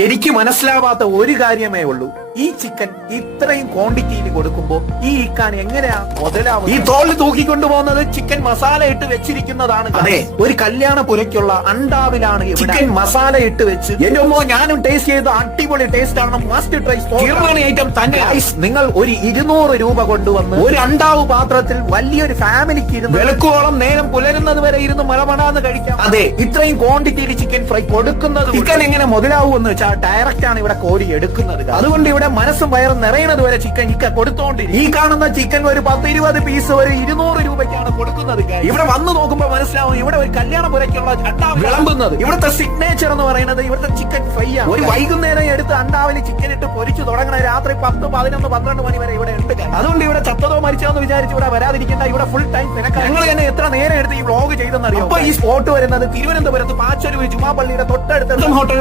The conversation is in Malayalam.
എനിക്ക് മനസ്സിലാവാത്ത ഒരു കാര്യമേ ഉള്ളൂ, ഈ ചിക്കൻ ഇത്രയും ക്വാണ്ടിറ്റിയിൽ കൊടുക്കുമ്പോ ഈ ഇക്കാൻ എങ്ങനെയാ മുതലാവും? ഈ തോളിൽ തൂക്കിക്കൊണ്ടുപോകുന്നത് ചിക്കൻ മസാല ഇട്ട് വെച്ചിരിക്കുന്നതാണ്. അതെ, ഒരു കല്യാണ പുരയ്ക്കുള്ള അണ്ടാവിലാണ് ചിക്കൻ മസാല ഇട്ട് വെച്ച്. എന്റെ ഉമ്മോ, ഞാനും ടേസ്റ്റ് ചെയ്ത് അടിപൊളി ടേസ്റ്റ് ആണ്. മസ്റ്റ് ട്രൈ ഐറ്റം തന്നെ. നിങ്ങൾ ഒരു 200 രൂപ കൊണ്ടുവന്ന് ഒരു അണ്ടാവ് പാത്രത്തിൽ വലിയൊരു ഫാമിലിക്ക് ഇരുന്ന് വെളുക്കോളം നേരം പുലരുന്നത് വരെ ഇരുന്ന് മലമണാന്ന് കഴിക്കാം. അതെ, ഇത്രയും ക്വാണ്ടിറ്റിയിൽ ചിക്കൻ ഫ്രൈ കൊടുക്കുന്നത് ചിക്കൻ എങ്ങനെ മുതലാവുമെന്ന് വെച്ചാൽ ഡയറക്റ്റ് ആണ് ഇവിടെ കോരി എടുക്കുന്നത്. അതുകൊണ്ട് ഇവിടെ മനസ്സും വയറും നിറയണത് വരെ ചിക്കൻ കൊടുത്തോണ്ടിരിക്കും. ഈ കാണുന്ന ചിക്കൻ ഒരു 10-20 പീസ് ഒരു 200 രൂപയ്ക്കാണ് കൊടുക്കുന്നത്. ഇവിടെ വന്ന് നോക്കുമ്പോൾ മനസ്സിലാവും ഇവിടെ ഒരു കല്യാണ പുരയ്ക്കുള്ള അണ്ടാവ് വിളമ്പുന്നത്. ഇവിടുത്തെ സിഗ്നേച്ചർ എന്ന് പറയുന്നത് ഇവിടുത്തെ ചിക്കൻ ഫ്രൈ ആണ്. ഒരു വൈകുന്നേരം എടുത്ത് അണ്ടാവിന് ചിക്കൻ ഇട്ട് പൊരിച്ചു തുടങ്ങണ രാത്രി 10, 11, 12 മണി വരെ ഇവിടെ ഉണ്ട്. അതുകൊണ്ട് ഇവിടെ ചത്തതോ മരിച്ചോ എന്ന് വിചാരിച്ച് ഇവിടെ വരാതിരിക്കേണ്ട. ഇവിടെ ഫുൾ ടൈം ഞങ്ങൾ തന്നെ എത്ര നേരം എടുത്ത് ഈ വ്ളോഗ് ചെയ്തെന്നറിയോ? അപ്പൊ ഈ സ്പോട്ട് വരുന്നത് തിരുവനന്തപുരത്ത് പാച്ചരുവി ജുമാ പള്ളിയുടെ തൊട്ടടുത്ത ഹോട്ടൽ.